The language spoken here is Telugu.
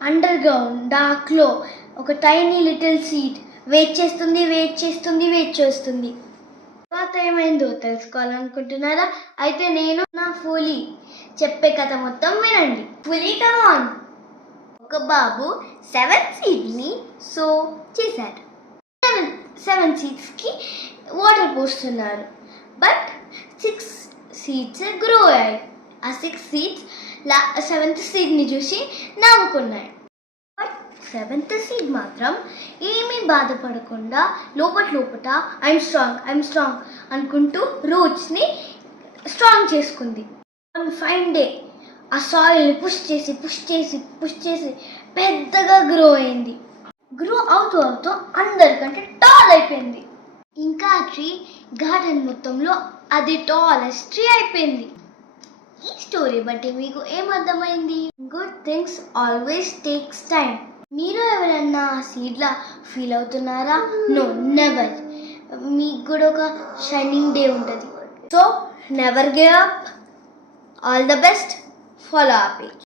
అండర్ గ్రౌండ్ డార్క్లో ఒక టైనీ లిటిల్ సీడ్ వెయిట్ చేస్తుంది. తర్వాత ఏమైందో తెలుసుకోవాలనుకుంటున్నారా? అయితే నేను నా ఫూలీ చెప్పే కథ మొత్తం వినండి. ఫూలీ కమ్ ఆన్. ఒక బాబు 7 సీడ్స్ని సో చేశాడు. 7 సీడ్స్కి వాటర్ పోస్తున్నారు. బట్ 6 సీడ్స్ గ్రో అయ్యాయి. ఆ 6 సీడ్స్ 7th సీడ్ని చూసి నవ్వుకున్నాయి. బట్ 7th సీడ్ మాత్రం ఏమీ బాధపడకుండా లోపట ఐఎమ్ స్ట్రాంగ్ అనుకుంటూ రూట్స్ని స్ట్రాంగ్ చేసుకుంది. వన్ ఫైన్ డే ఆ సాయిల్ని పుష్ చేసి పెద్దగా గ్రో అయింది. గ్రో అవుతూ అందరికంటే టాల్ అయిపోయింది. ఇంకా ట్రీ గార్డెన్ మొత్తంలో అది టాలెస్ట్ ట్రీ అయిపోయింది. ఈ స్టోరీ బట్టి మీకు ఏమర్థమైంది? Good things always takes time. మీరు ఎవరన్నా సీడ్లా ఫీల్ అవుతున్నారా? No, never. మీకు కూడా ఒక షైనింగ్ డే ఉంటుంది. So never give up. All the best. Follow our page.